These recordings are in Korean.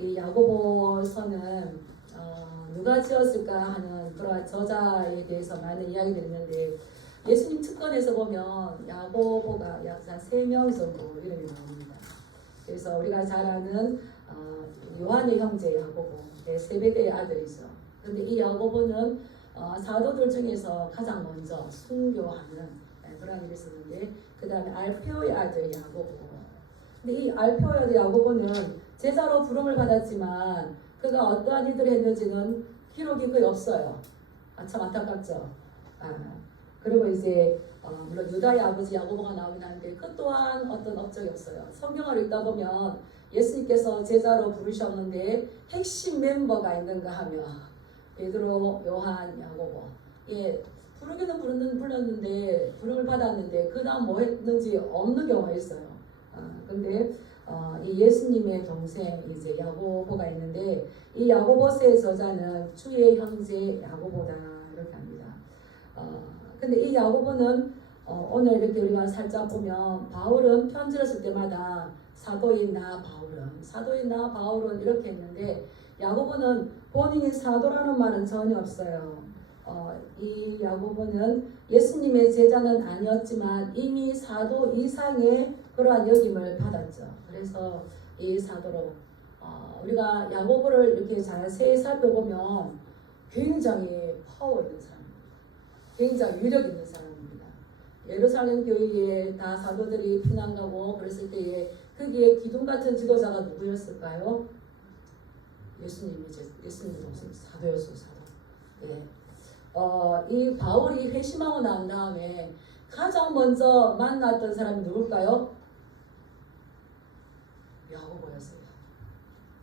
이 야고보서는 누가 지었을까 하는 그런 저자에 대해서 많은 이야기들이 있는데 예수님 특권에서 보면 야고보가 약 3명 정도 이름이 나옵니다. 그래서 우리가 잘 아는 요한의 형제 야고보, 세베대의 아들이죠. 그런데 이 야고보는 사도들 중에서 가장 먼저 순교하는 그런 일이 있었는데 그 다음에 알페오의 아들 야고보. 근데 이 알페오의 아들 야고보는 제자로 부름을 받았지만 그가 어떠한 일들을 했는지는 기록이 거의 없어요. 참 안타깝죠. 그리고 이제 물론 유다의 아버지 야고보가 나오긴 하는데 그 또한 어떤 업적이 없어요. 성경을 읽다 보면 예수님께서 제자로 부르셨는데 핵심 멤버가 있는가 하면 베드로, 요한, 야고보. 부르기는 불렀는데 부름을 받았는데 그 다음 뭐 했는지 없는 경우가 있어요. 근데 이 예수님의 동생 이제 야고보가 있는데 이 야고보서의 저자는 주의 형제 야고보다 이렇게 합니다. 근데 이 야고보는 오늘 이렇게 우리가 살짝 보면 바울은 편지를 쓸 때마다 사도인 나 바울은 이렇게 했는데 야고보는 본인이 사도라는 말은 전혀 없어요. 이 야고보는 예수님의 제자는 아니었지만 이미 사도 이상의 그러한 여김을 받았죠. 그래서 이 사도로 우리가 야고보를 이렇게 자세히 살펴보면 굉장히 파워 있는 사람입니다. 굉장히 위력 있는 사람입니다. 예루살렘 교회에 다 사도들이 피난 가고 그랬을 때에 거기에 기둥 같은 지도자가 누구였을까요? 예수님 동생 사도였어요. 이 바울이 회심하고 난 다음에 가장 먼저 만났던 사람이 누굴까요? 야고보였어요.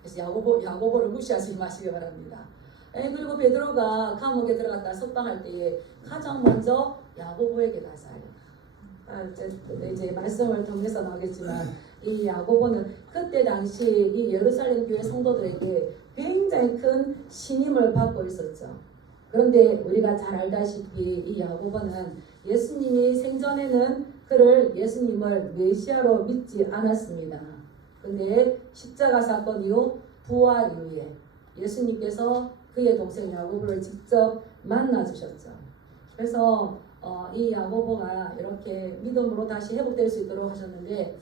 그래서 야고보를 무시하지 마시기 바랍니다. 그리고 베드로가 감옥에 들어갔다 석방할 때에 가장 먼저 야고보에게 가서야 이제 말씀을 통해서 나오겠지만 이 야고보는 그때 당시 이 예루살렘 교회 성도들에게 굉장히 큰 신임을 받고 있었죠. 그런데 우리가 잘 알다시피 이 야고보는 예수님이 생전에는 그를 예수님을 메시아로 믿지 않았습니다. 근데 십자가 사건 이후 부활 이후에 예수님께서 그의 동생 야고보를 직접 만나주셨죠. 그래서 이 야고보가 이렇게 믿음으로 다시 회복될 수 있도록 하셨는데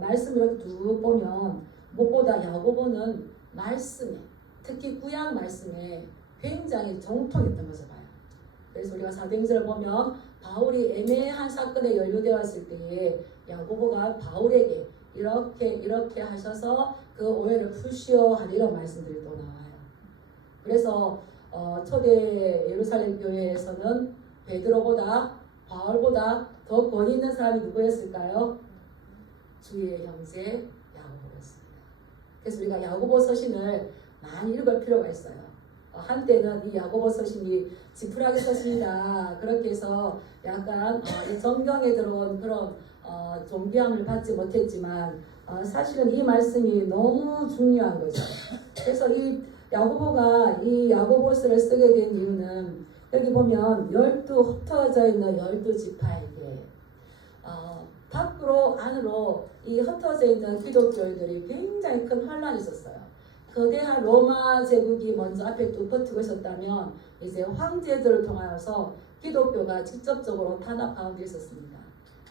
말씀을 이렇게 쭉 보면 무엇보다 야고보는 말씀에 특히 구약 말씀에 굉장히 정통했던 것을 봐요. 그래서 우리가 사도행전을 보면 바울이 애매한 사건에 연루되었을 때에 야고보가 바울에게 이렇게 하셔서 그 오해를 푸시오 하는 이런 말씀들이 또 나와요. 그래서 초대 예루살렘 교회에서는 베드로보다 바울보다 더 권위 있는 사람이 누구였을까요? 주의 형제 야고보였습니다. 그래서 우리가 야고보 서신을 많이 읽을 필요가 있어요. 한때는 이 야고보 서신이 지푸라기 서신이다 그렇게 해서 약간 이 성경에 들어온 그런 존귀함을 받지 못했지만 사실은 이 말씀이 너무 중요한 거죠. 그래서 이 야고보가 이 야고보서를 쓰게 된 이유는 여기 보면 12 흩어져 있는 12지파에게 밖으로 안으로 이 흩어져 있는 기독교인들이 굉장히 큰 혼란이 있었어요. 거대한 로마 제국이 먼저 앞에 뚝 버티고 있었다면 이제 황제들을 통하여서 기독교가 직접적으로 탄압 가운데 있었습니다.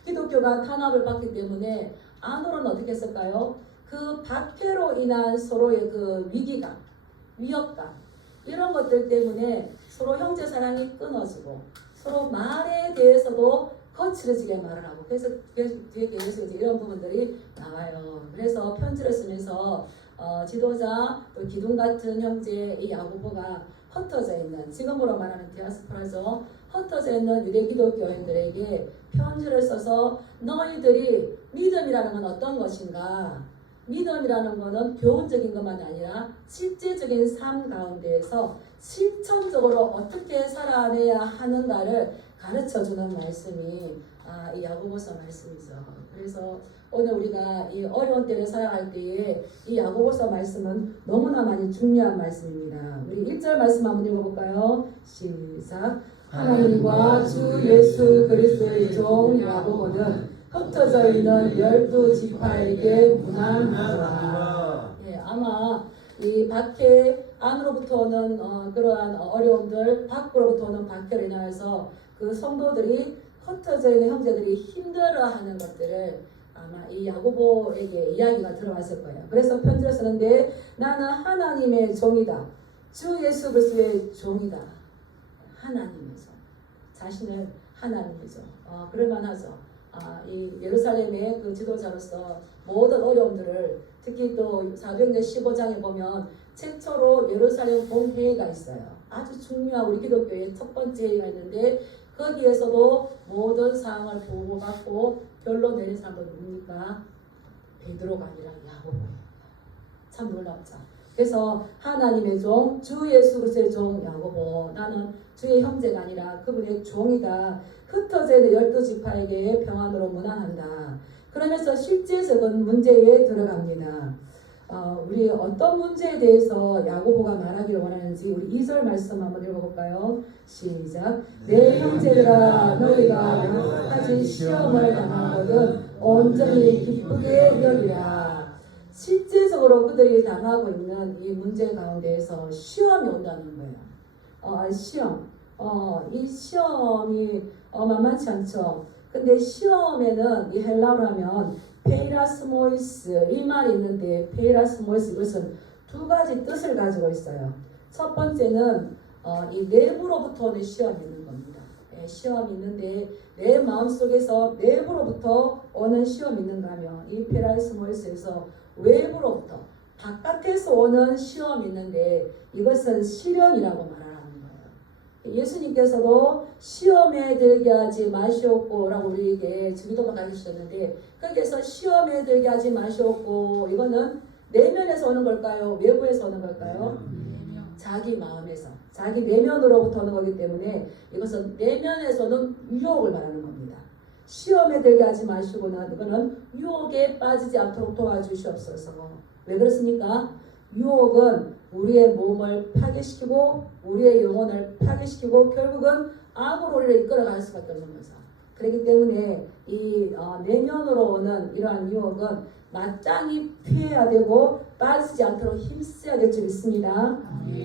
기독교가 탄압을 받기 때문에 안으로는 어떻게 했을까요? 그 박해로 인한 서로의 그 위기감, 위협감 이런 것들 때문에 서로 형제 사랑이 끊어지고 서로 말에 대해서도 거칠어지게 말을 하고 그래서 뒤에 계속 이런 부분들이 나와요. 그래서 편지를 쓰면서 지도자 또 기둥 같은 형제 이 야고보가 흩어져 있는 지금으로 말하는 디아스포라죠. 흩어져 있는 유대 기독교인들에게 편지를 써서 너희들이 믿음이라는 건 어떤 것인가? 믿음이라는 것은 교훈적인 것만 아니라 실제적인 삶 가운데에서 실천적으로 어떻게 살아내야 하는가를 가르쳐주는 말씀이 이 야고보서 말씀이죠. 그래서 오늘 우리가 이 어려운 때를 살아갈 때에 이 야고보서 말씀은 너무나 많이 중요한 말씀입니다. 우리 1절 말씀 한번 읽어볼까요? 시작. 하나님과 주 예수 그리스도의 종 야고보는 흩어져 있는 12지파에게 문안하노라. 아마 박해 안으로부터 오는 그러한 어려움들, 밖으로부터 오는 박해로 인하여서 그 성도들이 흩어져 있는 형제들이 힘들어하는 것들을 아마 이 야고보에게 이야기가 들어왔을 거예요. 그래서 편지를 쓰는데 나는 하나님의 종이다. 주 예수 그리스도의 종이다. 하나님의 종. 자신을 하나님의 종. 그럴만하죠. 이 예루살렘의 그 지도자로서 모든 어려움들을 특히 또 사도행전 15장에 보면 최초로 예루살렘 공회의가 있어요. 아주 중요한 우리 기독교의 첫 번째 회의가 있는데 거기에서도 모든 사항을 보고받고 결론 내린 사람도 누굽니까? 베드로가 아니라 야고보예요. 참 놀랍죠. 그래서 하나님의 종, 주 예수 그리스도의 종 야고보, 나는 주의 형제가 아니라 그분의 종이다. 흩어져 있는 12지파에게 평안으로 문안한다. 그러면서 실제적인 문제에 들어갑니다. 우리 어떤 문제에 대해서 야고보가 말하기를 원하는지 우리 2절 말씀 한번 읽어볼까요? 시작. 내 형제들아 너희가 여러 가지 시험을 당하거든 온전히 기쁘게 여기라. 실제적으로 그들이 당하고 있는 이 문제 가운데에서 시험이 온다는 거예요. 시험. 이 시험이 만만치 않죠. 근데 시험에는 이 헬라어로 하면 페이라스모이스 이 말이 있는데 페이라스모이스 이것은 두 가지 뜻을 가지고 있어요. 첫 번째는 이 내부로부터 오는 시험이 있는 겁니다. 시험이 있는데 내 마음속에서 내부로부터 오는 시험이 있는가 하면 이 페이라스모이스에서 외부로부터 바깥에서 오는 시험이 있는데 이것은 시련이라고 말합니다. 예수님께서도 시험에 들게 하지 마시옵고 라고 우리에게 주기도가 가르치셨는데 거기에서 시험에 들게 하지 마시옵고 이거는 내면에서 오는 걸까요? 외부에서 오는 걸까요? 자기 마음에서 자기 내면으로부터 오는 거기 때문에 이것은 내면에서는 유혹을 말하는 겁니다. 시험에 들게 하지 마시고는 이거는 유혹에 빠지지 않도록 도와주시옵소서. 왜 그렇습니까? 유혹은 우리의 몸을 파괴시키고 우리의 영혼을 파괴시키고 결국은 악으로 우리를 이끌어갈 수밖에 없는 거죠. 그렇기 때문에 이 내면으로 오는 이러한 유혹은 마땅히 피해야 되고 빠지지 않도록 힘써야 될 줄 믿습니다.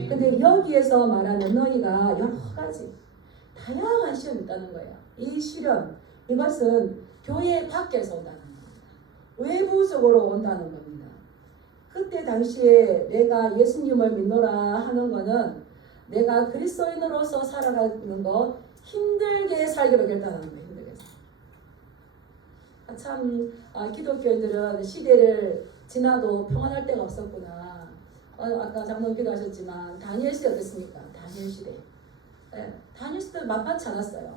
근데 여기에서 말하는 너희가 여러 가지 다양한 시험이 있다는 거예요. 이 시련 이것은 교회 밖에서 온다는 겁니다. 외부적으로 온다는 겁니다. 그때 당시에 내가 예수님을 믿노라 하는 것은 내가 그리스도인으로서 살아가는 것 힘들게 살기로 결단하는 거예요. 힘들게. 참 기독교인들은 시대를 지나도 평안할 데가 없었구나. 아까 장로님 기도하셨지만 다니엘 시대 어땠습니까? 다니엘 시대. 다니엘 시대 만만치 않았어요.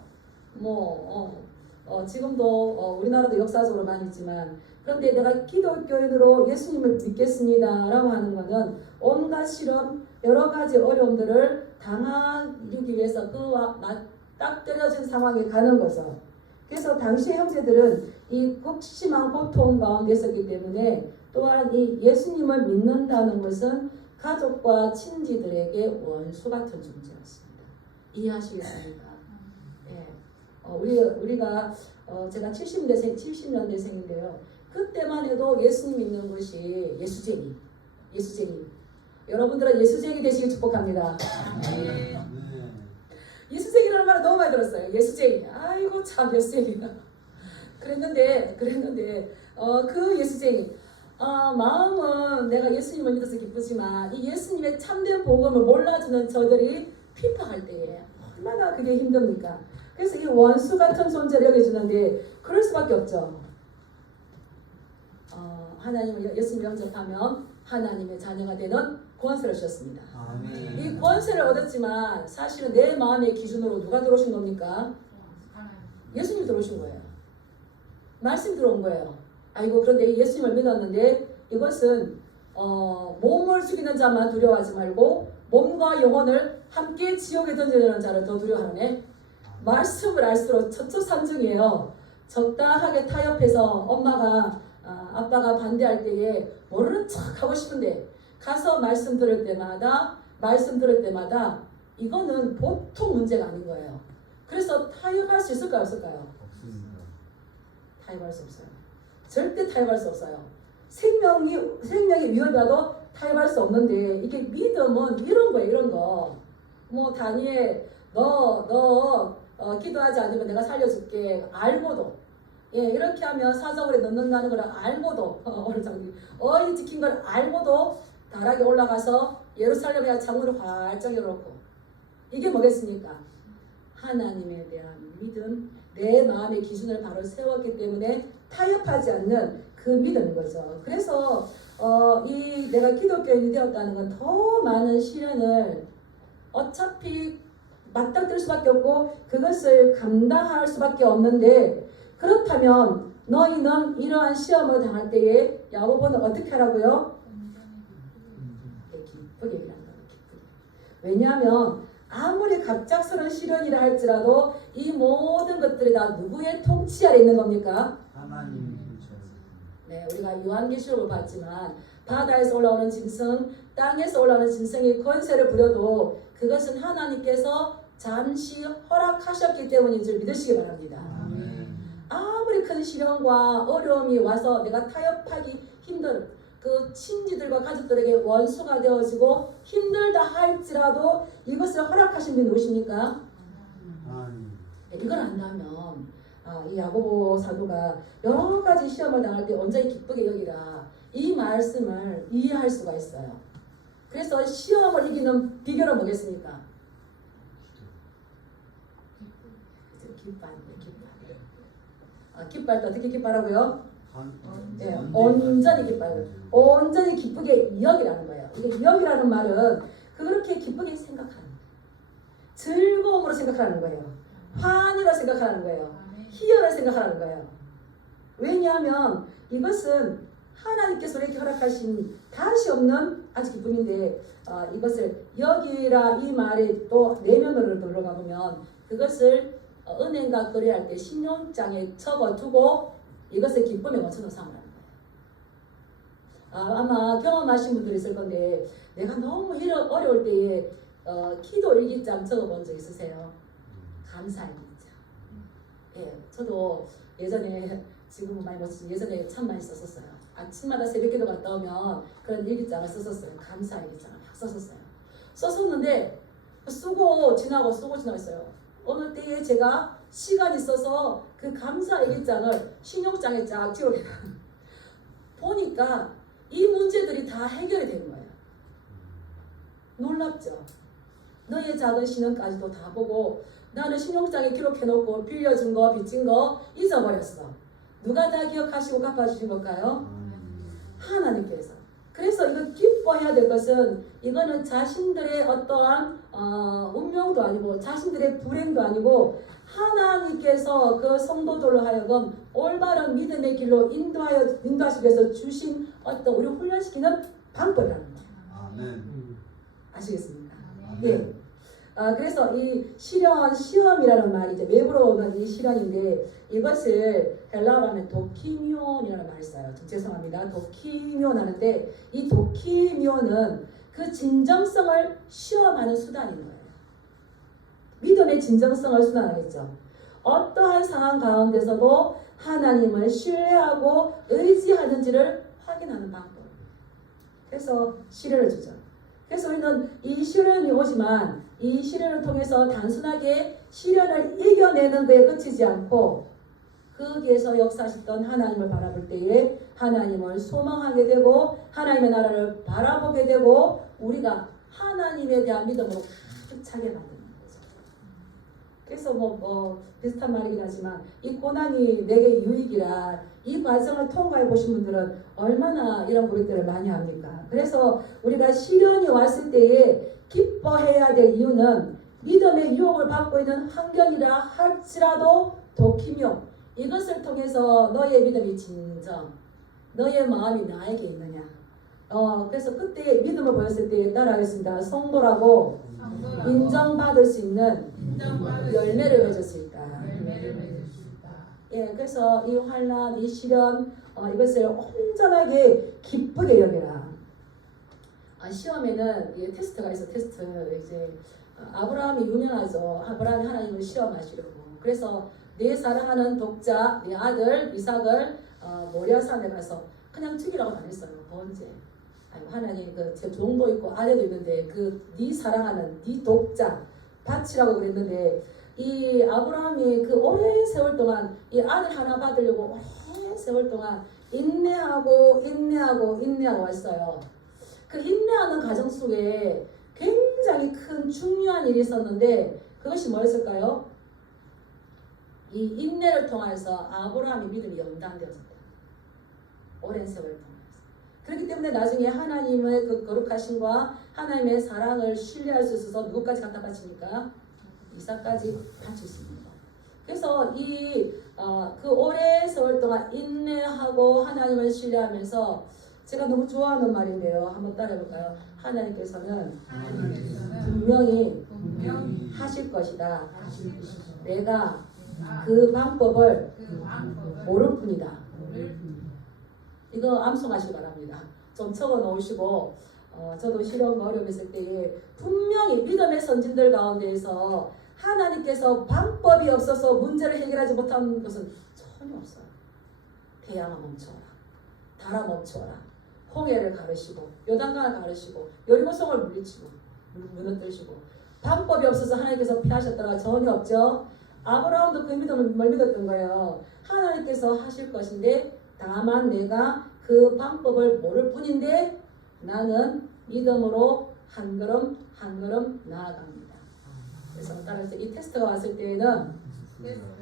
지금도 우리나라도 역사적으로 많이 있지만 그런데 내가 기독교인으로 예수님을 믿겠습니다 라고 하는 것은 온갖 시련 여러 가지 어려움들을 당하기 위해서 그와 맞닥뜨려진 상황에 가는 거죠. 그래서 당시 형제들은 이 극심한 고통 가운데 있었기 때문에 또한 이 예수님을 믿는다는 것은 가족과 친지들에게 원수 같은 존재였습니다. 이해하시겠습니까? 우리가 제가 70년대생인데요. 그때만 해도 예수님 믿는 것이 예수쟁이. 여러분들은 예수쟁이 되시길 축복합니다. 예수쟁이라는 말을 너무 많이 들었어요. 예수쟁이. 아이고 참 예수쟁이다. 그랬는데 그 예수쟁이 마음은 내가 예수님을 믿어서 기쁘지만 이 예수님의 참된 복음을 몰라주는 저들이 핍박할 때에 얼마나 그게 힘듭니까? 그래서 이 원수 같은 존재를 여겨주는데 그럴 수밖에 없죠. 하나님을 예수님을 영접하면 하나님의 자녀가 되는 권세를 주셨습니다. 이 권세를 얻었지만 사실은 내 마음의 기준으로 누가 들어오신 겁니까? 예수님이 들어오신 거예요. 말씀이 들어온 거예요. 그런데 예수님을 믿었는데 이것은 몸을 죽이는 자만 두려워하지 말고 몸과 영혼을 함께 지옥에 던지는 자를 더 두려워하네. 말씀을 알수록 처처산중이에요. 적당하게 타협해서 엄마가 아빠가 반대할 때에 모르는 척 하고 싶은데 가서 말씀 들을 때마다 이거는 보통 문제가 아닌 거예요. 그래서 타협할 수 있을까요? 없을까요? 없습니다. 타협할 수 없어요. 절대 타협할 수 없어요. 생명이 위협이라도 타협할 수 없는데 이게 믿음은 이런 거예요. 이런 거. 뭐 다니엘 너 기도하지 않으면 내가 살려줄게. 알고도 이렇게 하면 사정을 넣는다는 걸 알고도 오늘 장기 어이 지킨 걸 알고도 다락에 올라가서 예루살렘에 창문을 활짝 열어놓고 이게 뭐겠습니까? 하나님에 대한 믿음, 내 마음의 기준을 바로 세웠기 때문에 타협하지 않는 그 믿음인 거죠. 그래서 이 내가 기독교인이 되었다는 건 더 많은 시련을 어차피 맞닥뜨릴 수밖에 없고 그것을 감당할 수밖에 없는데, 그렇다면 너희는 이러한 시험을 당할 때에 야고보는 어떻게 하라고요? 기쁘게 일하는 거예요. 기쁘게. 왜냐하면 아무리 갑작스러운 시련이라 할지라도 이 모든 것들이 다 누구의 통치 아래 있는 겁니까? 하나님의 통치. 네, 우리가 요한계시록을 봤지만 바다에서 올라오는 짐승, 땅에서 올라오는 짐승이 권세를 부려도 그것은 하나님께서 잠시 허락하셨기 때문인 줄 믿으시기 바랍니다. 아무리 큰 시련과 어려움이 와서 내가 타협하기 힘든 그 친지들과 가족들에게 원수가 되어지고 힘들다 할지라도 이것을 허락하신 분이 누구십니까? 네, 이걸 안다면 이 야고보 사도가 여러 가지 시험을 당할 때 온전히 기쁘게 여기라, 이 말씀을 이해할 수가 있어요. 그래서 시험을 이기는 비결은 뭐겠습니까? 기뻐할 때 어떻게 기뻐하라고요? 네, 온전히 기뻐하고 온전히 기쁘게 여기라는 거예요. 이게 여기라는 말은 그렇게 기쁘게 생각하는 거예요. 즐거움으로 생각하는 거예요. 환희로 생각하는 거예요. 희열을 생각하는 거예요. 왜냐하면 이것은 하나님께서 이렇게 허락하신 다시 없는 아주 기쁨인데 이것을 여기라 이 말이 또 내면으로 들어가 보면 그것을 은행과 거래할 때 신용장에 적어두고 이것을 기쁨의 원천으로 삼으라는 거예요. 아마 경험하신 분들이 있을 건데 내가 너무 어려울 때에 기도 일기장 적어본 적 있으세요? 감사 일기장. 예, 저도 예전에 지금은 많이 못 쓰지 예전에 참 많이 썼었어요. 아침마다 새벽기도 갔다 오면 그런 일기장을 썼었어요. 감사 일기장을 막 썼었는데 쓰고 지나고 있어요. 어느 때에 제가 시간이 있어서 그 감사 일기장을 신용장에 쫙 찍어내요. 보니까 이 문제들이 다 해결이 된 거예요. 놀랍죠? 너의 작은 신용까지도 다 보고 나는 신용장에 기록해놓고 빌려준 거 빚진 거 잊어버렸어. 누가 다 기억하시고 갚아주신 걸까요? 하나님께서. 그래서 이거 기뻐해야 될 것은 이거는 자신들의 어떠한 운명도 아니고 자신들의 불행도 아니고 하나님께서 그 성도들로 하여금 올바른 믿음의 길로 인도하시기 위해서 주신 어떤 우리 훈련시키는 방법이라는 거예요. 아멘. 아시겠습니까? 네. 그래서 이 시험이라는 말이 이제 외부로 오는 이 시련인데 이것을 헬라어로 하면 도키미온이라는 말을 써요. 죄송합니다. 도키미온 하는데 이 도키미온은 그 진정성을 시험하는 수단인 거예요. 믿음의 진정성을 수단하겠죠. 어떠한 상황 가운데서도 하나님을 신뢰하고 의지하는지를 확인하는 방법. 그래서 시련을 주죠. 그래서 우리는 이 시련이 오지만 이 시련을 통해서 단순하게 시련을 이겨내는 것에 그치지 않고 거기에서 역사하셨던 하나님을 바라볼 때에 하나님을 소망하게 되고 하나님의 나라를 바라보게 되고 우리가 하나님에 대한 믿음으로 가득 차게 만드는 거죠. 그래서 비슷한 말이긴 하지만 이 고난이 내게 유익이라 이 과정을 통과해 보신 분들은 얼마나 이런 고백들을 많이 합니까? 그래서 우리가 시련이 왔을 때에 기뻐해야 될 이유는 믿음의 유혹을 받고 있는 환경이라 할지라도 도키며 이것을 통해서 너의 믿음이 진정, 너의 마음이 나에게 있느냐. 그래서 그때 믿음을 보였을 때 따라하겠습니다. 성도라고 인정받을 수 있는 열매를 맺을 수 있다. 예, 그래서 이 환난, 이 시련, 이것을 온전하게 기쁘게 여겨라. 시험에는 테스트가 있어. 테스트 이제 아브라함이 유명하죠. 아브라함이 하나님을 시험하시려고. 그래서 내 사랑하는 독자, 내 아들 이삭을 모리아산에 가서 그냥 죽이라고 안 했어요. 번제. 하나님 제 종도 있고 아내도 있는데 네 사랑하는 네 독자 바치라고 그랬는데 이 아브라함이 오랜 세월 동안 이 아들 하나 받으려고 오랜 세월 동안 인내하고 왔어요. 인내하는 과정 속에 굉장히 큰 중요한 일이 있었는데 그것이 뭐였을까요? 이 인내를 통해서 아브라함의 믿음이 연단되었습니다. 오랜 세월 동안. 그렇기 때문에 나중에 하나님의 거룩하심과 하나님의 사랑을 신뢰할 수 있어서 누구까지 갖다 바칩니까? 이삭까지 바칠 수 있는 거. 그래서 오랜 세월 동안 인내하고 하나님을 신뢰하면서 제가 너무 좋아하는 말인데요. 한번 따라해볼까요? 하나님께서는 분명히 하실 것이다. 내가 그 방법을 모를 뿐이다. 이거 암송하시기 바랍니다. 좀 적어 놓으시고 저도 시험 어려움이 있을 때에 분명히 믿음의 선진들 가운데에서 하나님께서 방법이 없어서 문제를 해결하지 못한 것은 전혀 없어요. 태양아 멈춰라. 달아 멈춰라. 홍해를 가르시고 요단강을 가르시고 여리고성을 물리치고 무너뜨리시고 방법이 없어서 하나님께서 피하셨더라 전혀 없죠. 아브라함도 그 믿음을 믿었던 거예요. 하나님께서 하실 것인데 다만 내가 그 방법을 모를 뿐인데 나는 믿음으로 한 걸음 한 걸음 나아갑니다. 그래서 따라서 이 테스트가 왔을 때에는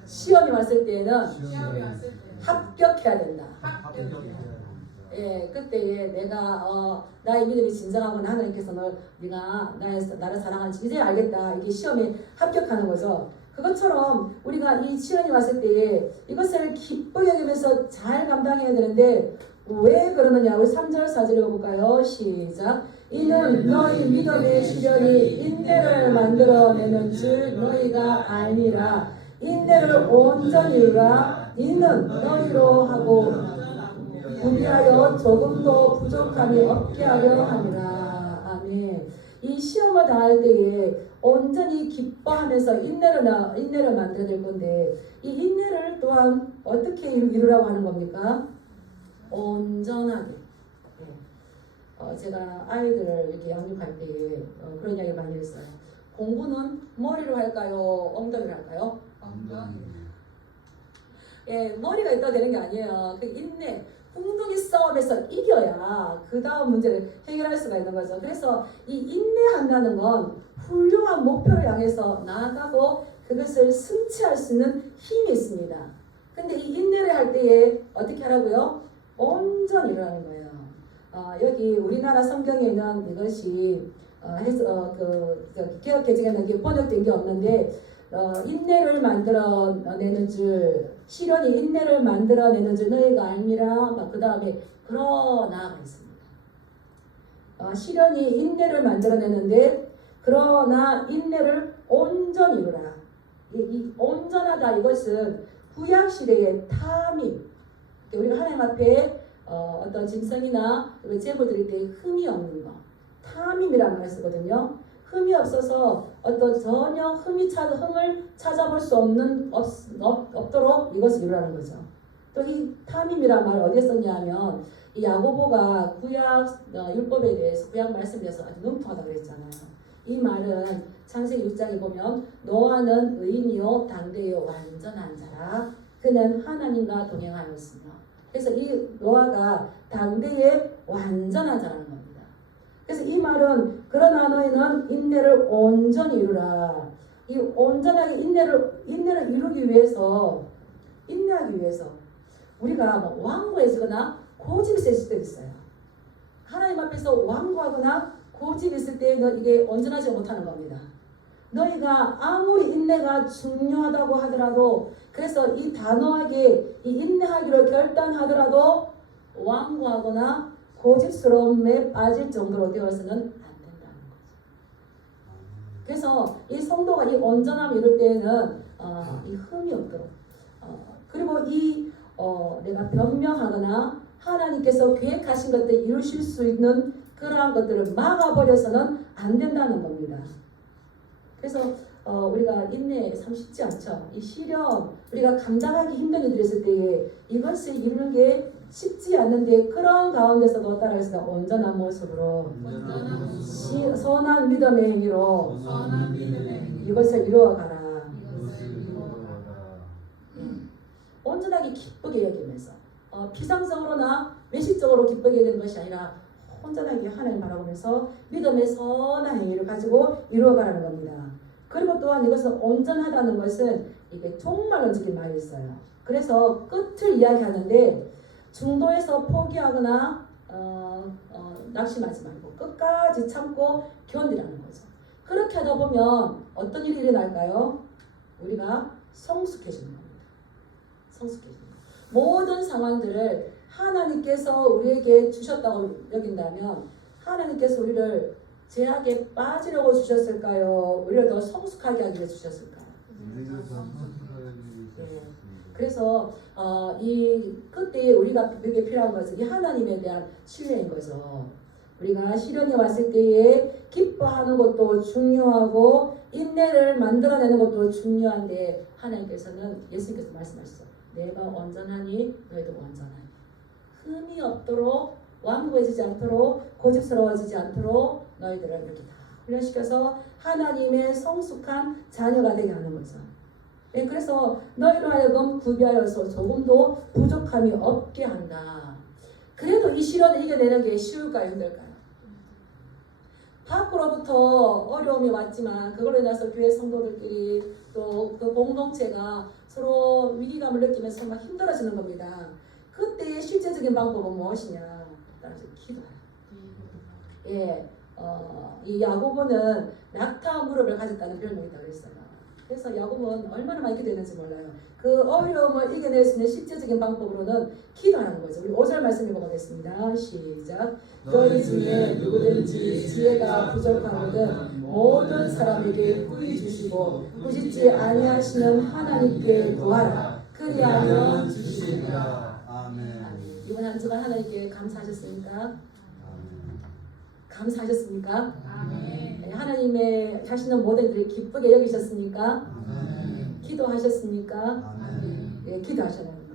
시험이 왔을 때에는 합격해야 된다. 예, 그때에 내가 나의 믿음이 진정하고 하나님께서 네가 나를 사랑하는지 이제 알겠다. 이게 시험에 합격하는 거죠. 그것처럼 우리가 이 시험이 왔을 때에 이것을 기쁘게 여기면서 잘 감당해야 되는데 왜 그러느냐? 우리 3절 4절 읽어볼까요? 시작. 이는 너희 믿음의 시련이 인내를 만들어내는 줄 너희가 알니라. 인내를 온전히 이루라. 이는 너희로 하고 구비하여 조금도 부족함이 없게 하려 함이라. 아멘. 이 시험을 당할 때에 온전히 기뻐하면서 인내를 만들어야 될 건데 이 인내를 또한 어떻게 이루라고 하는 겁니까? 온전하게. 제가 아이들을 이렇게 양육할 때에 그런 이야기를 많이 했어요. 공부는 머리로 할까요? 엉덩이로 할까요? 엉덩이. 예, 머리가 있다고 되는 게 아니에요. 인내. 엉덩이 싸움에서 이겨야 그 다음 문제를 해결할 수가 있는 거죠. 그래서 이 인내한다는 건 훌륭한 목표를 향해서 나아가고 그것을 승치할 수 있는 힘이 있습니다. 근데 이 인내를 할 때에 어떻게 하라고요? 온전히 일어나는 거예요. 여기 우리나라 성경에는 이것이 개역 개정에는 이게 번역된 게 없는데 인내를 만들어내는 줄 시련이 인내를 만들어내는 줄 너희가 알미라 그 다음에 그러나가 있습니다. 시련이 인내를 만들어내는데 그러나 인내를 온전히 이루라. 이 온전하다 이것은 구약시대의 탐임. 우리가 하나님 앞에 어떤 짐승이나 제물 드릴 때 흠이 없는 거 탐임이라는 말을 쓰거든요. 흠이 없어서 어떤 전혀 흠을 찾아볼 수 없도록 이것을 이루라는 거죠. 또 이 탐임이라는 말을 어디에 썼냐면 이 야고보가 구약 율법에 대해서 구약 말씀에 대해서 아주 능통하다고 그랬잖아요. 이 말은 창세기 6장에 보면 노아는 의인이요 당대요 완전한 자라 그는 하나님과 동행하였으며 그래서 이 노아가 당대의 완전한 자라는 겁니다. 그래서 이 말은 그러나 너희는 인내를 온전히 이루라. 이 온전하게 인내를 이루기 위해서 인내하기 위해서 우리가 완고해지거나 고집이 있을 때 있어요. 하나님 앞에서 완고하거나 고집이 있을 때는 이게 온전하지 못하는 겁니다. 너희가 아무리 인내가 중요하다고 하더라도 그래서 이 단호하게 이 인내하기로 결단하더라도 완고하거나 고집스러움에 빠질 정도로 되어서는 안 된다는 거죠. 그래서 이 성도가 이 온전함을 이룰 때에는 이 흠이 없도록 그리고 내가 변명하거나 하나님께서 계획하신 것들 이루실 수 있는 그러한 것들을 막아버려서는 안 된다는 겁니다. 그래서 우리가 인내 참 쉽지 않죠. 이 시련 우리가 감당하기 힘든 일이 있을 때에 이것을 이루는 게 쉽지 않는데 그런 가운데서도 따라해서 온전한 모습으로 선한 믿음의 행위로 이것을 이루어가라. 온전하게 기쁘게 여기면서 피상적으로나 외식적으로 기쁘게 되는 것이 아니라 온전하게 하나님 바라보면서 믿음의 선한 행위를 가지고 이루어가라는 겁니다. 그리고 또한 이것은 온전하다는 것은 이게 종말론적인 말이 있어요. 그래서 끝을 이야기하는데 중도에서 포기하거나 낙심하지 말고 끝까지 참고 견디라는 거죠. 그렇게 하다 보면 어떤 일이 일어날까요? 우리가 성숙해지는 겁니다. 성숙해지는 거. 모든 상황들을 하나님께서 우리에게 주셨다고 여긴다면 하나님께서 우리를 제약에 빠지려고 주셨을까요? 우리를 더 성숙하게 하기 위해 주셨을까요? 네. 그래서 이 그때 우리가 그게 필요한 것은 이 하나님에 대한 신뢰인 거죠. 우리가 시련이 왔을 때에 기뻐하는 것도 중요하고 인내를 만들어내는 것도 중요한데 하나님께서는 예수님께서 말씀하시죠. 내가 온전하니 너희도 온전하니. 흠이 없도록 완고해지지 않도록 고집스러워지지 않도록 너희들을 이렇게 다 훈련시켜서 하나님의 성숙한 자녀가 되게 하는 거죠. 네, 그래서 너희로 하여금 구비하여서 조금도 부족함이 없게 한다. 그래도 이 시련을 이겨내는 게 쉬울까요? 힘들까요? 밖으로부터 어려움이 왔지만 그걸로 인해서 교회 성도들끼리 또 그 공동체가 서로 위기감을 느끼면서 막 힘들어지는 겁니다. 그때의 실제적인 방법은 무엇이냐? 따라서 기도하라. 예, 이 야고보는 낙타 무릎을 가졌다는 별명이 있다고 했어요. 그래서 야고보는 얼마나 많이 기도했는지 몰라요. 그 어려움을 이겨낼 수 있는 실제적인 방법으로는 기도하는 거죠. 우리 5절 말씀 읽어보겠습니다. 시작. 너희 중에 누구든지 지혜가 부족하거든 모든 사람에게 후히 주시고 부짓지 아니하시는 하나님께 구하라. 그리하면 주시리라. 아멘. 이번 한 주간 하나님께 감사하셨습니까? 감사하셨습니까? 아멘. 네, 하나님의 하시는 모든 일을 기쁘게 여기셨습니까? 아멘. 기도하셨습니까? 아멘. 네, 기도하셔야 하는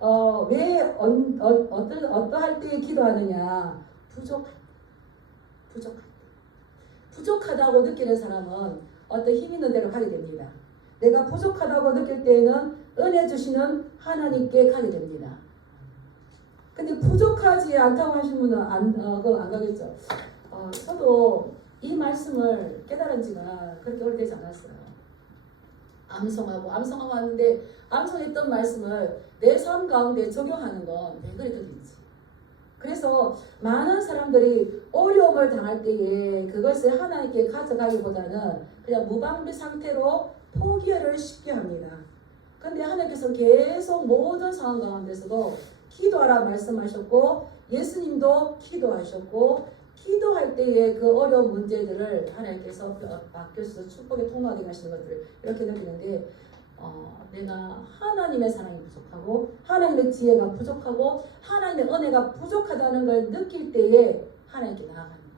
거예요. 왜 어떠할 때 기도하느냐? 부족하다고 느끼는 사람은 어떤 힘 있는 데로 가게 됩니다. 내가 부족하다고 느낄 때에는 은혜 주시는 하나님께 가게 됩니다. 근데 부족하지 않다고 하신 분은 안 가겠죠. 저도 이 말씀을 깨달은 지가 그렇게 오래되지 않았어요. 암송하고 왔는데 암송했던 말씀을 내 삶 가운데 적용하는 건 왜 그렇게 되지? 그래서 많은 사람들이 어려움을 당할 때에 그것을 하나님께 가져가기보다는 그냥 무방비 상태로 포기를 쉽게 합니다. 근데 하나님께서 계속 모든 상황 가운데서도 기도하라 말씀하셨고 예수님도 기도하셨고 기도할 때에 그 어려운 문제들을 하나님께서 맡겨주셔서 축복의 통로가 되게 하시는 것들을 이렇게 느끼는데 내가 하나님의 사랑이 부족하고 하나님의 지혜가 부족하고 하나님의 은혜가 부족하다는 걸 느낄 때에 하나님께 나아가는 거예요.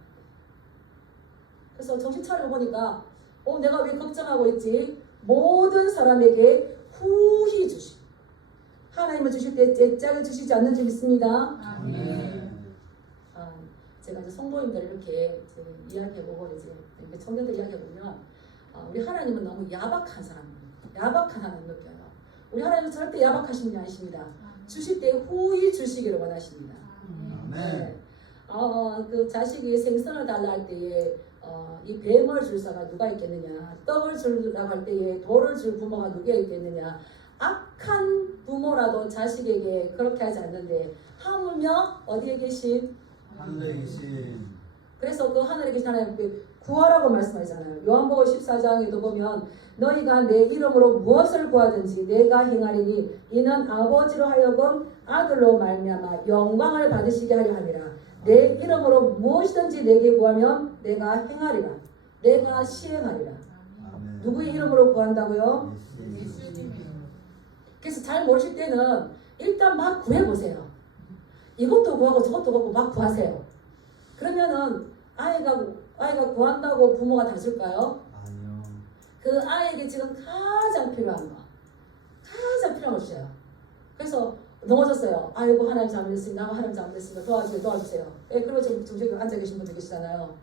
그래서 정신 차려보니까 내가 왜 걱정하고 있지? 모든 사람에게 후히 주시. 하나님을 주실 때 째짝을 주시지 않는 줄 믿습니다. 아멘. 제가 이제 성도님들 이렇게 이야기해보고 이제 청년들 이야기해보면 우리 하나님은 너무 야박한 사람입니다. 야박한 하나님 느껴요. 우리 하나님은 절대 야박하신 분이 아니십니다. 주실 때 후히 주시기를 원하십니다. 네. 그 자식이 생선을 달라 할 때에 이 뱀을 줄 사가 누가 있겠느냐? 떡을 주라고 할 때에 돌을 줄 부모가 누가 있겠느냐? 악한 부모라도 자식에게 그렇게 하지 않는데 하물며 어디에 계신? 하늘에 계신. 그래서 그 하늘에 계신 하나님께 구하라고 말씀하잖아요. 요한복음 14장에도 보면 너희가 내 이름으로 무엇을 구하든지 내가 행하리니 이는 아버지로 하여금 아들로 말미암아 영광을 받으시게 하려 함이라. 내 이름으로 무엇이든지 내게 구하면 내가 행하리라. 내가 시행하리라. 아멘. 누구의 이름으로 구한다고요? 예수님. 그래서 잘 모르실 때는 일단 막 구해보세요. 이것도 구하고 저것도 구하고 막 구하세요. 그러면은 아이가 구한다고 부모가 다 줄까요? 아니요. 그 아이에게 지금 가장 필요한 거 주셔요. 그래서 넘어졌어요. 아이고 하나님 잘못했습니다. 하나님 잘못했습니다. 도와주세요. 예, 그러면 지금 저기 앉아 계신 분들 계시잖아요.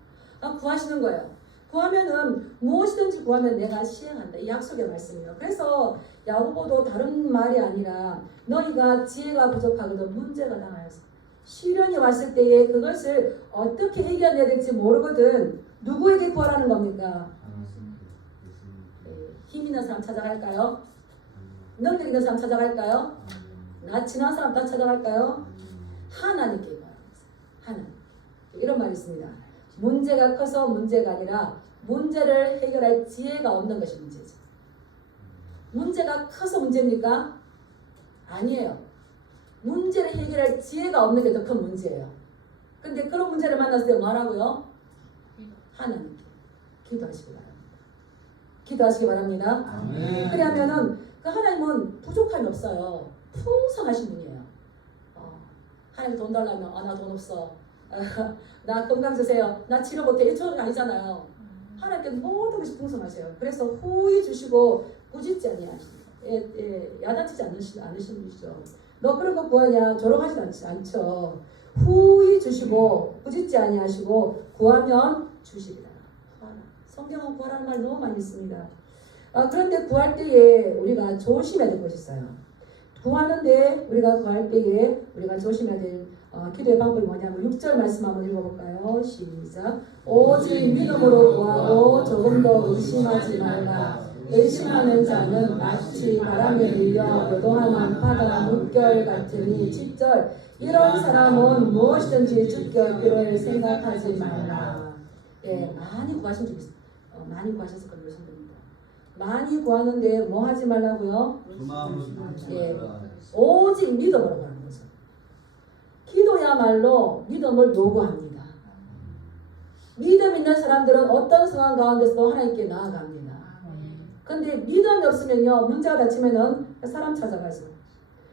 구하시는 거예요. 구하면은 무엇이든지 구하면 내가 시행한다. 이 약속의 말씀이에요. 그래서 야고보도 다른 말이 아니라 너희가 지혜가 부족하거든 문제가 당하여서 시련이 왔을 때에 그것을 어떻게 해결해야 될지 모르거든 누구에게 구하라는 겁니까? 힘 있는 사람 찾아갈까요? 능력 있는 사람 찾아갈까요? 나 지난 사람 다 찾아갈까요? 하나님께 구하라. 하나님. 이런 말이 있습니다. 문제가 커서 문제가 아니라 문제를 해결할 지혜가 없는 것이 문제죠. 문제가 커서 문제입니까? 아니에요. 문제를 해결할 지혜가 없는 게 더 큰 문제예요. 근데 그런 문제를 만났을 때 뭐라고요? 하나님께 기도하시기 바랍니다. 기도하시기 바랍니다. 아멘. 그러면은 그 하나님은 부족함이 없어요. 풍성하신 분이에요. 하나님 돈 달라면 나 돈 없어. 나 건강 주세요. 나 치료 못해. 이쪽은 아니잖아요. 하나님께 모든 것이 풍성하세요. 그래서 후히 주시고 꾸짖지 아니하십니다. 야단치지 않으신 분이죠. 너 그런 거 구하냐? 조롱하지 않죠. 후히 주시고 꾸짖지 아니하시고 구하면 주시리라. 성경은 구하라는 말 너무 많이 있습니다. 그런데 구할 때에 우리가 조심해야 될 것이 있어요. 구하는데 우리가 구할 때에 우리가 조심해야 될 기도의 방법이 뭐냐면 6절 말씀 한번 읽어볼까요? 시작. 오직 믿음으로 구하고 조금도 의심하지 말라. 의심하는 자는 마치 바람에 밀려 요동하는 바다 물결 같으니 7절. 이런 사람은 무엇이든지 주께 얻기를 생각하지 말라. 예, 많이 구하신 적 있어요. 많이 구하셨을 거예요. 성도입니다. 많이 구하는데 뭐 하지 말라고요? 예, 오직 믿음으로 구하는 거죠. 기도야말로 믿음을 요구합니다. 믿음 있는 사람들은 어떤 상황 가운데서도 하나님께 나아갑니다. 근데 믿음이 없으면요, 문제가 닥치면은 사람 찾아가죠.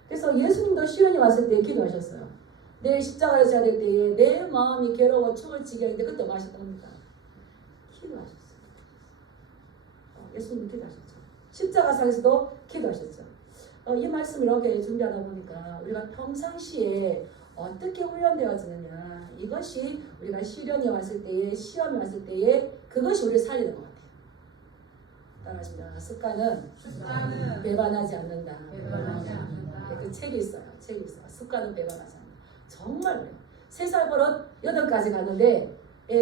그래서 예수님도 시련이 왔을 때 기도하셨어요. 내일 십자가를 져야 될 때에 내 마음이 괴로워 춤을 지게 했는데 그때 뭐 하셨답니까? 기도하셨어요. 예수님 기도하셨죠. 십자가상에서도 기도하셨죠. 이 말씀 이렇게 준비하다 보니까 우리가 평상시에 어떻게 훈련되어지느냐, 이것이 우리가 시련이 왔을 때에, 시험이 왔을 때에 그것이 우리를 살리는 것 같아요. 따라하십니다. 습관은 배반하지 않는다. 그 책이 있어요. 습관은 배반하지 않는다. 정말 그래요. 3살 버릇 8까지 가는데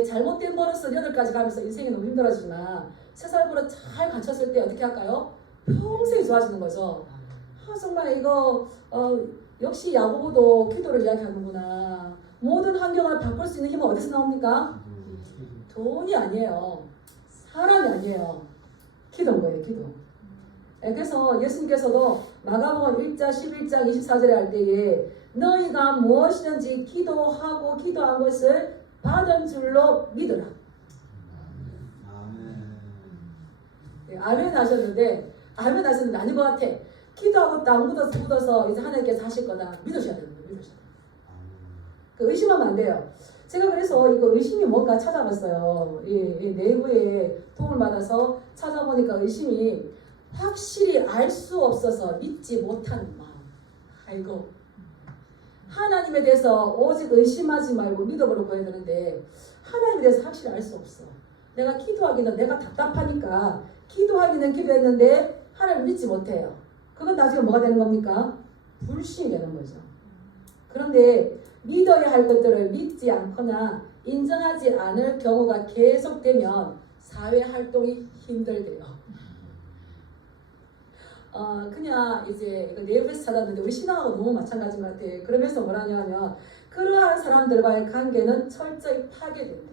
잘못된 버릇은 8까지 가면서 인생이 너무 힘들어지지만 3살 버릇 잘 갖췄을 때 어떻게 할까요? 평생 좋아지는 거죠. 정말 이거 역시 야고보도 기도를 이야기하는구나. 모든 환경을 바꿀 수 있는 힘은 어디서 나옵니까? 돈이 아니에요. 사람이 아니에요. 기도인 거예요. 기도. 그래서 예수님께서도 마가복음 1장 11장 24절에 할 때에 너희가 무엇이든지 기도하고 기도한 것을 받은 줄로 믿으라. 아멘 하셨는데 아닌 것 같아. 기도하고 딱 묻어서 이제 하나님께서 하실 거다. 믿으셔야 됩니다. 그 의심하면 안 돼요. 제가 그래서 이거 의심이 뭔가 찾아봤어요. 이 내부에 도움을 받아서 찾아보니까 의심이 확실히 알 수 없어서 믿지 못하는 마음. 아이고. 하나님에 대해서 오직 의심하지 말고 믿어보려고 해야 되는데 하나님에 대해서 확실히 알 수 없어. 내가 기도하기는 내가 답답하니까 기도하기는 기도했는데 하나님 믿지 못해요. 그건 나중에 뭐가 되는 겁니까? 불신이 되는 거죠. 그런데 믿어야 할 것들을 믿지 않거나 인정하지 않을 경우가 계속되면 사회 활동이 힘들대요. 그냥 이제 네이버에서 찾았는데 우리 신앙하고 너무 마찬가지인 것 같아요. 그러면서 뭐라냐면 그러한 사람들과의 관계는 철저히 파괴된대요.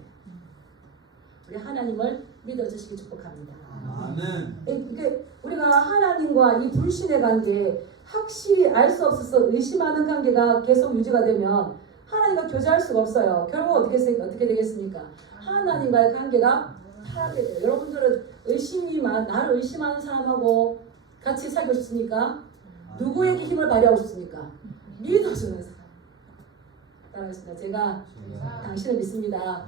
우리 하나님을 믿어주시기 축복합니다. 아멘. 이게 우리가 하나님과 이 불신의 관계, 확실히 알 수 없어서 의심하는 관계가 계속 유지가 되면 하나님과 교제할 수가 없어요. 결국 어떻게 되겠습니까? 하나님과의 관계가 파괴돼요. 여러분들은 나를 의심하는 사람하고 같이 살고 싶습니까? 누구에게 힘을 발휘하고 싶습니까? 믿어주는 사람. 따라하겠습니다. 제가 당신을 믿습니다.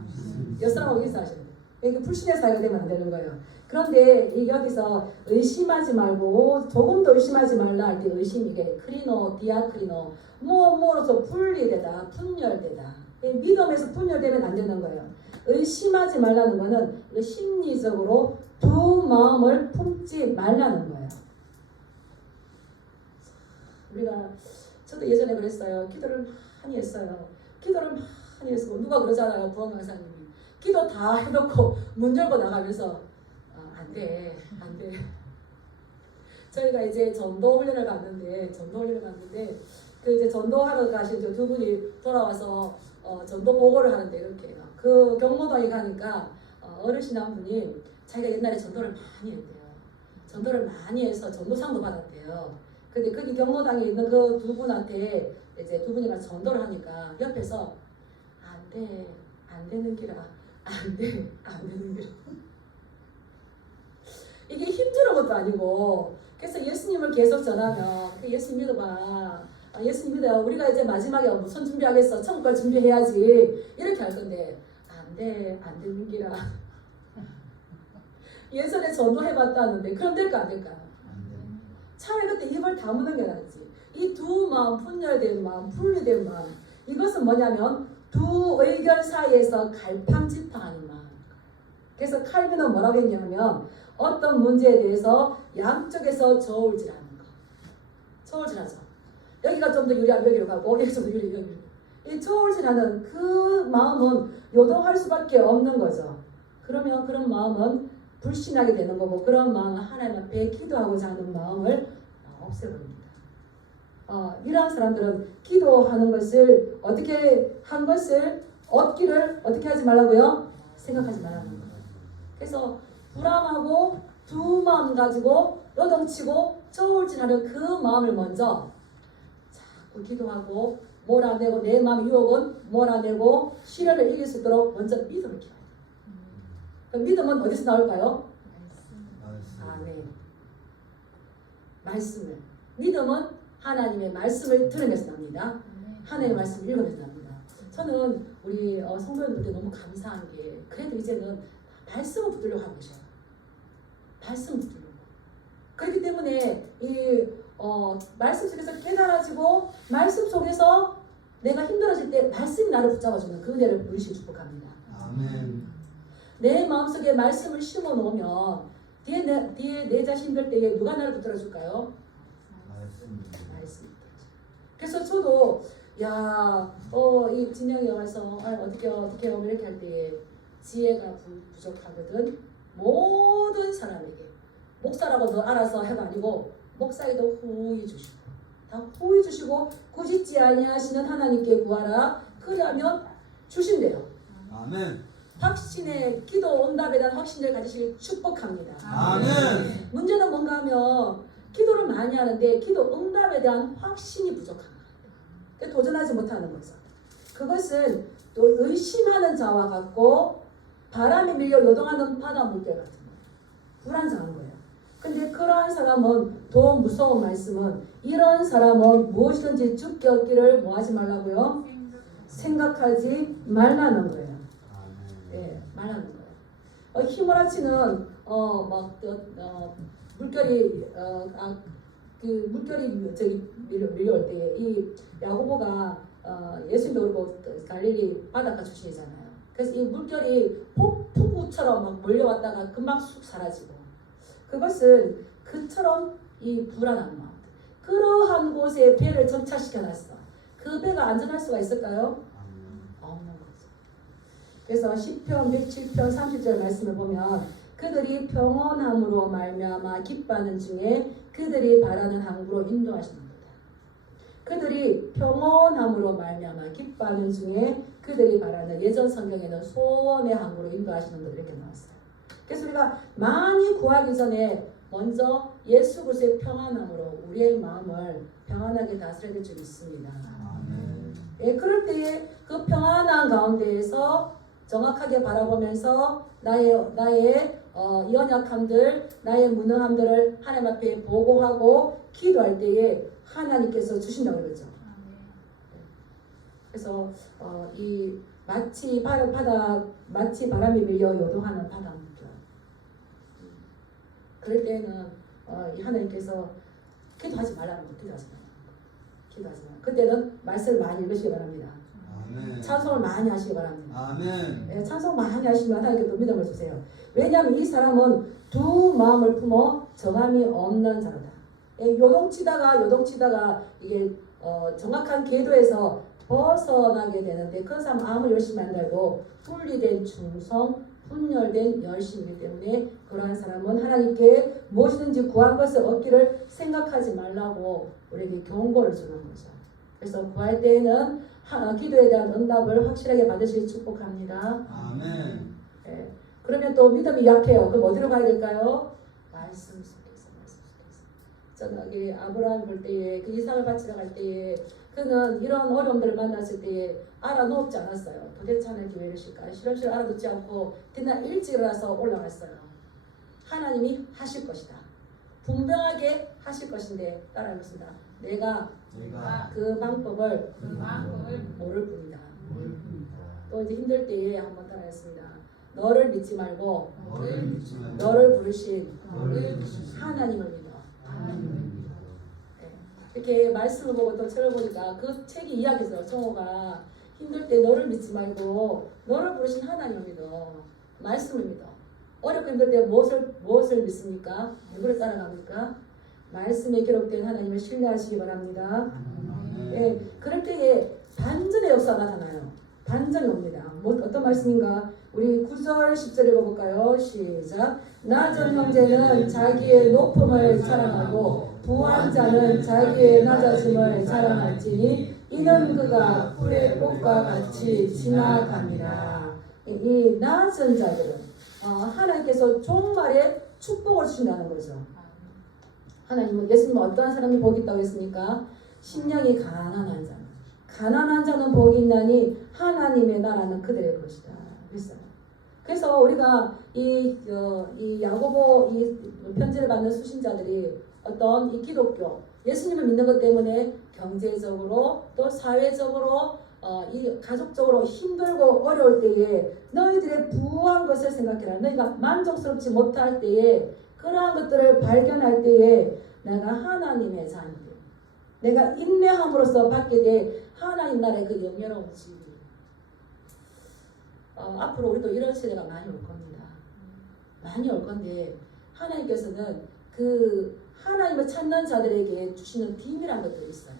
옆사람하고 인사하셔야 돼요. 이게 불신의 사회가 되면 안 되는 거예요. 그런데 이 여기서 의심하지 말고 조금도 의심하지 말라 할 때 의심 이게 크리노, 디아크리노 뭐로서 분리되다, 분열되다. 믿음에서 분열되면 안 되는 거예요. 의심하지 말라는 거는 심리적으로 두 마음을 품지 말라는 거예요. 우리가 저도 예전에 그랬어요. 기도를 많이 했어요. 기도를 많이 했고 누가 그러잖아요. 부흥 강사님이 기도 다 해놓고 문 열고 나가면서 안 돼. 저희가 이제 전도 훈련을 갔는데 그 이제 전도하러 가신 저 두 분이 돌아와서 전도 보고를 하는데 이렇게 그 경로당에 가니까 어르신 한 분이 자기가 옛날에 전도를 많이 했대요. 전도를 많이 해서 전도상도 받았대요. 근데 거기 경로당에 있는 그 두 분한테 이제 두 분이 가서 전도를 하니까 옆에서 안 되는 기라. 이게 힘주는 것도 아니고 그래서 예수님을 계속 전하면 그 예수 믿어봐. 예수님 믿어요. 우리가 이제 마지막에 무슨 준비하겠어? 천국을 준비해야지. 이렇게 할 건데 안 되는 기라. 예전에 전도해봤다는데 그럼 될까 안 될까? 차라리 그때 입을 다무는 게 낫지. 이 두 마음, 분열된 마음, 분리된 마음 이것은 뭐냐면 두 의견 사이에서 갈팡질팡하는 마음. 그래서 칼빈은 뭐라고 했냐면 어떤 문제에 대해서 양쪽에서 저울질하는 거. 저울질하죠. 여기가 좀 더 유리하면 여기로 가고 여기가 좀 더 유리하면 여기로. 이 저울질하는 그 마음은 요동할 수밖에 없는 거죠. 그러면 그런 마음은 불신하게 되는 거고 그런 마음은 하나님 앞에 기도하고자 하는 마음을 없애버립니다. 이러한 사람들은 기도하는 것을 어떻게 한 것을 얻기를 어떻게 하지 말라고요? 생각하지 말라는 거예요. 그래서 불안하고 두 마음 가지고 요동치고 저울질하는 그 마음을 먼저 자꾸 기도하고 몰아내고 내 마음 유혹은 몰아내고 시련을 이길 수 있도록 먼저 믿음을 키워야 돼요. 그 믿음은 어디서 나올까요? 아멘. 말씀을. 믿음은 하나님의 말씀을 들으면서 납니다. 하나님의 말씀을 읽으면서 납니다. 저는 우리 성도님들께 너무 감사한 게 그래도 이제는 말씀을 붙들려고 하는 것이에요. 말씀을 붙들려고. 그렇기 때문에 이 말씀 속에서 깨달아지고 말씀 속에서 내가 힘들어질 때 말씀이 나를 붙잡아주는 그 은혜를 부르시고 축복합니다. 아멘. 내 마음속에 말씀을 심어 놓으면 뒤에 내 자신 힘들 때에 누가 나를 붙들어 줄까요? 말씀. 그래서 저도 이 진영이 와서 어떻게 하면 이렇게 할 때에 지혜가 부족하거든. 모든 사람에게 목사라고 너 알아서 해가 아니고 목사에도 후히 주시고 다 후히 주시고 꾸짖지 아니하시는 하나님께 구하라. 그러면 주신대요. 아멘. 확신의 기도 응답에 대한 확신을 가지시길 축복합니다. 아멘. 문제는 뭔가 하면 기도를 많이 하는데 기도 응답에 대한 확신이 부족한 거예요. 도전하지 못하는 거죠. 그것은 또 의심하는 자와 같고 바람에 밀려 요동하는 바다 물결 같은 거예요. 불안정한 거예요. 근데 그러한 사람은 더 무서운 말씀은 이런 사람은 무엇이든지 죽게 얻기를 뭐 하지 말라고요? 생각하지 말라는 거예요. 예, 말하는 거예요. 휘몰아치는 물결이 물결이 저기 밀려올 때 이 야고보가 예수님도 그렇고 갈릴리 바닷가 출신이잖아요. 그래서 이 물결이 폭풍우처럼 막 몰려왔다가 금방 쑥 사라지고 그것은 그처럼 이 불안한 마음 그러한 곳에 배를 정차시켜놨어. 그 배가 안전할 수가 있을까요? 없는 거죠. 그래서 시편 107편 30절 말씀을 보면 그들이 평온함으로 말미암아 기뻐하는 중에 그들이 바라는 항구로 인도하시는 거다. 그들이 평온함으로 말미암아 기뻐하는 중에 그들이 바라는 예전 성경에는 소원의 항구로 인도하시는 것 이렇게 나왔어요. 그래서 우리가 많이 구하기 전에 먼저 예수 그리스도의 평안함으로 우리의 마음을 평안하게 다스려야 될 줄 믿습니다. 예, 그럴 때에 그 평안한 가운데에서 정확하게 바라보면서 나의 연약함들, 나의 무능함들을 하나님 앞에 보고하고 기도할 때에 하나님께서 주신다고 그러죠. 그래서 이 마치 바다 마치 바람이 밀려 요동하는 바닷물. 그럴 때는 이 하나님께서 기도하지 말라는 거, 기도하지 말라는 거, 기도하지 말라. 그때는 말씀을 많이 읽으시기 바랍니다. 아멘. 찬송을 많이 하시기 바랍니다. 아멘. 네, 찬송 많이 하시면 하나님께 또 믿음을 주세요. 왜냐하면 이 사람은 두 마음을 품어 정함이 없는 자로다. 요동치다가 이게 정확한 궤도에서 벗어나게 되는데 그 사람 마음을 열심히 만들고 분리된 충성, 분열된 열심이기 때문에 그러한 사람은 하나님께 무엇이든지 구한 것을 얻기를 생각하지 말라고 우리에게 경고를 주는 거죠. 그래서 구할 때에는 기도에 대한 응답을 확실하게 받으시길 축복합니다. 아멘. 네. 그러면 또 믿음이 약해요. 그럼 어디로 가야 될까요? 말씀 속에서. 저기 아브라함 볼 때에 그 이삭을 바치러 갈 때에 그는 이런 어려움들을 만났을 때에 알아놓지 않았어요. 도대체 하나님 교회를 실까? 실없이 알아듣지 않고 그날 일찍 일어나서 올라갔어요. 하나님이 하실 것이다. 분명하게 하실 것인데 따라해보겠습니다. 내가 그 방법을 모를 뿐이다. 또 이제 힘들 때에 한번 따라했습니다. 너를 믿지 말고 너를 부르신 하나님을 믿어. 이렇게 말씀을 보고 또 책을 보니까 그 책이 이야기했어요. 성호가 힘들 때 너를 믿지 말고 너를 부르신 하나님을 믿어. 말씀을 믿어. 어렵고 힘들 때 무엇을 믿습니까? 누구를 따라갑니까? 말씀에 기록된 하나님을 신뢰하시기 바랍니다. 예, 그럴 때에 반전의 역사가 나타나요. 반전이 옵니다. 어떤 말씀인가? 우리 9절 10절 읽어볼까요? 시작. 낮은 형제는 자기의 높음을 자랑하고 부한 자는 자기의 낮아짐을 자랑할지니 이는 그가 풀의 꽃과 같이 지나갑니다. 이 낮은 자들은 하나님께서 종말에 축복을 주신다는 거죠. 하나님은 예수님은 어떠한 사람이 복이 있다고 했습니까? 심령이 가난한 자. 가난한 자는 복이 있나니 하나님의 나라는 그들의 것이다. 그랬어요. 그래서 우리가 이 야고보 이 편지를 받는 수신자들이 어떤 이 기독교 예수님을 믿는 것 때문에 경제적으로 또 사회적으로 이 가족적으로 힘들고 어려울 때에 너희들의 부한 것을 생각해라. 너희가 만족스럽지 못할 때에 그러한 것들을 발견할 때에 내가 하나님의 자녀들 내가 인내함으로써 받게 될 하나님 나라의 그 영예로운 지위 앞으로 우리도 이런 시대가 많이 올 겁니다. 많이 올 건데 하나님께서는 그 하나님을 찾는 자들에게 주시는 비밀한 것들이 있어요.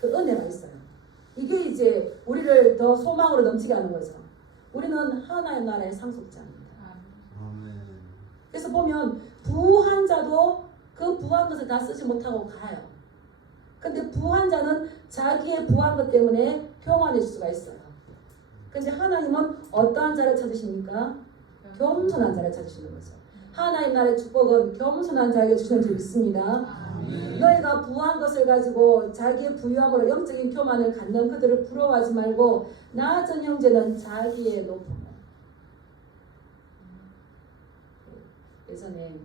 그 은혜가 있어요. 이게 이제 우리를 더 소망으로 넘치게 하는 거죠. 우리는 하나님 나라의 상속자입니다. 그래서 보면 부한 자도 그 부한 것을 다 쓰지 못하고 가요. 근데 부한 자는 자기의 부한 것 때문에 평안해질 수가 있어요. 근데 하나님은 어떠한 자를 찾으십니까? 겸손한 자를 찾으시는 거죠. 하나님 나라의 축복은 겸손한 자에게 주시는 줄 믿습니다. 너희가 부한 것을 가지고 자기의 부유함으로 영적인 교만을 갖는 그들을 부러워하지 말고 낮은 형제는 자기의 높음을. 예전에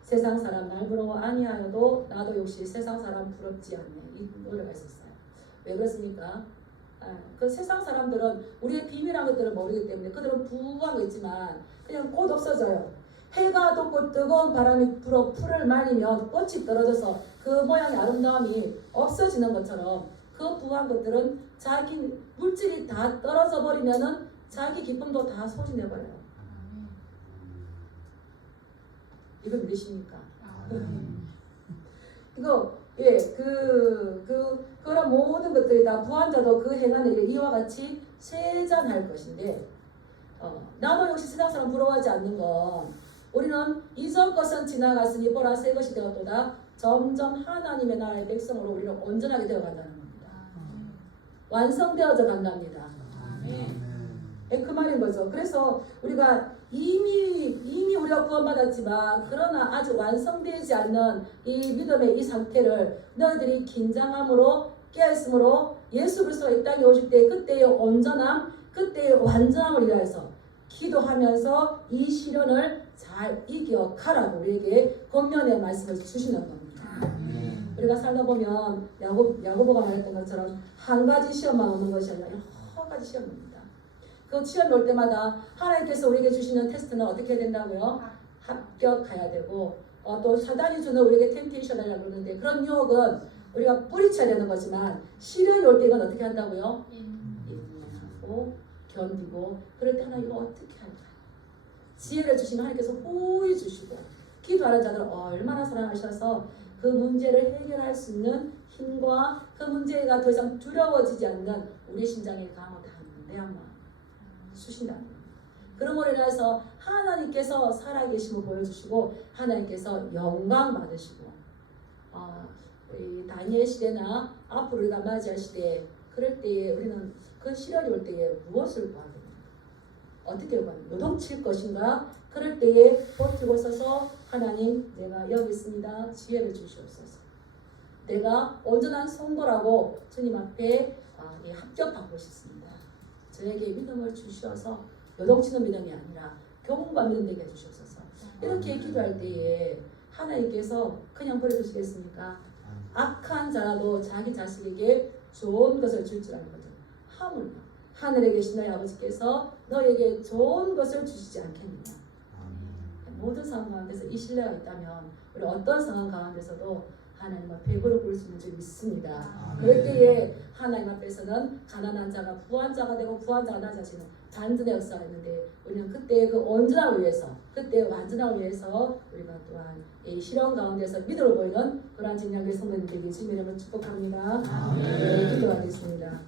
세상 사람 날 부러워 아니하여도 나도 역시 세상 사람 부럽지 않네 이 노래가 있었어요. 왜 그렇습니까? 그 세상 사람들은 우리의 비밀한 것들을 모르기 때문에 그들은 부한 거 있지만 그냥 곧 없어져요. 해가 돋고 뜨거운 바람이 불어 풀을 말리면 꽃이 떨어져서 그 모양의 아름다움이 없어지는 것처럼 그 부한 것들은 자기 물질이 다 떨어져 버리면은 자기 기쁨도 다 소진해 버려요. 이거 믿으십니까? 이거 그런 모든 것들이 다 부한 자도 그 행하는 일을 이와 같이 세잔할 것인데 나도 역시 세상 사람 부러워하지 않는 건 우리는 이전 것은 지나갔으니 보라 새 것이 되었도다. 점점 하나님의 나라의 백성으로 우리는 온전하게 되어간다는 겁니다. 완성되어져 간답니다. 그 말인 거죠. 그래서 우리가 이미 우리가 구원받았지만 그러나 아직 완성되지 않는 이 믿음의 이 상태를 너희들이 긴장함으로 깨어있음으로 예수 그리스도가 이 땅에 오실 때 그때의 온전함 그때의 완전함을 위하여서 기도하면서 이 시련을 잘 이겨가라고 우리에게 권면의 말씀을 주시는 겁니다. 우리가 살다 보면 야고보가 말했던 것처럼 한 가지 시험만 오는 것이 아니라 여러 가지 시험입니다. 그 그 시험이 올 때마다 하나님께서 우리에게 주시는 테스트는 어떻게 해야 된다고요? 합격해야 되고 또 사단이 주는 우리에게 템테이션이라고 그러는데 그런 유혹은 우리가 뿌리쳐야 되는 거지만 시련이 올 때는 어떻게 한다고요? 인내하고 견디고 그럴 때 하나님 이거 어떻게 할까? 지혜를 주시면 하나님께서 호의 주시고 기도하는 자들 얼마나 사랑하셔서 그 문제를 해결할 수 있는 힘과 그 문제가 더 이상 두려워지지 않는 우리 심장의 강한 담대한 마음 주신다는 겁니다. 그러므로 인해서 하나님께서 살아계심을 보여주시고 하나님께서 영광 받으시고 이 다니엘 시대나 앞으로 우리가 맞이할 시대에 그럴 때에 우리는 그 시련이 올 때에 무엇을 구하게 됩니까? 어떻게 구하는 요동칠 것인가? 그럴 때에 버티고 서서 하나님 내가 여기 있습니다. 지혜를 주시옵소서. 내가 온전한 성도라고 주님 앞에 합격하고 싶습니다. 저에게 믿음을 주셔서 요동치는 믿음이 아니라 경험과 믿음 되게 해주시옵소서. 이렇게 기도할 때에 하나님께서 그냥 버려두시겠습니까? 악한 자라도 자기 자식에게 좋은 것을 줄 줄 알거든. 하물며 하늘에 계신 너희 아버지께서 너에게 좋은 것을 주시지 않겠느냐. 모든 상황 가운데서 이 신뢰가 있다면 우리 어떤 상황 가운데서도 하나님을 배부르 부를 수 있는 줄 믿습니다. 그럴 때에 하나님 앞에서는 가난한 자가 부한 자가 되고 부한 자가 나 자신은 단전의 역사가 있는데 우리는 그때 그 온전함을 위해서 그때 완전함을 위해서 우리가 또한 이 시련 가운데서 믿음으로 보이는 그러한 증량의 성도님 되기 주님의 이름으로 축복합니다. 네, 기도하겠습니다.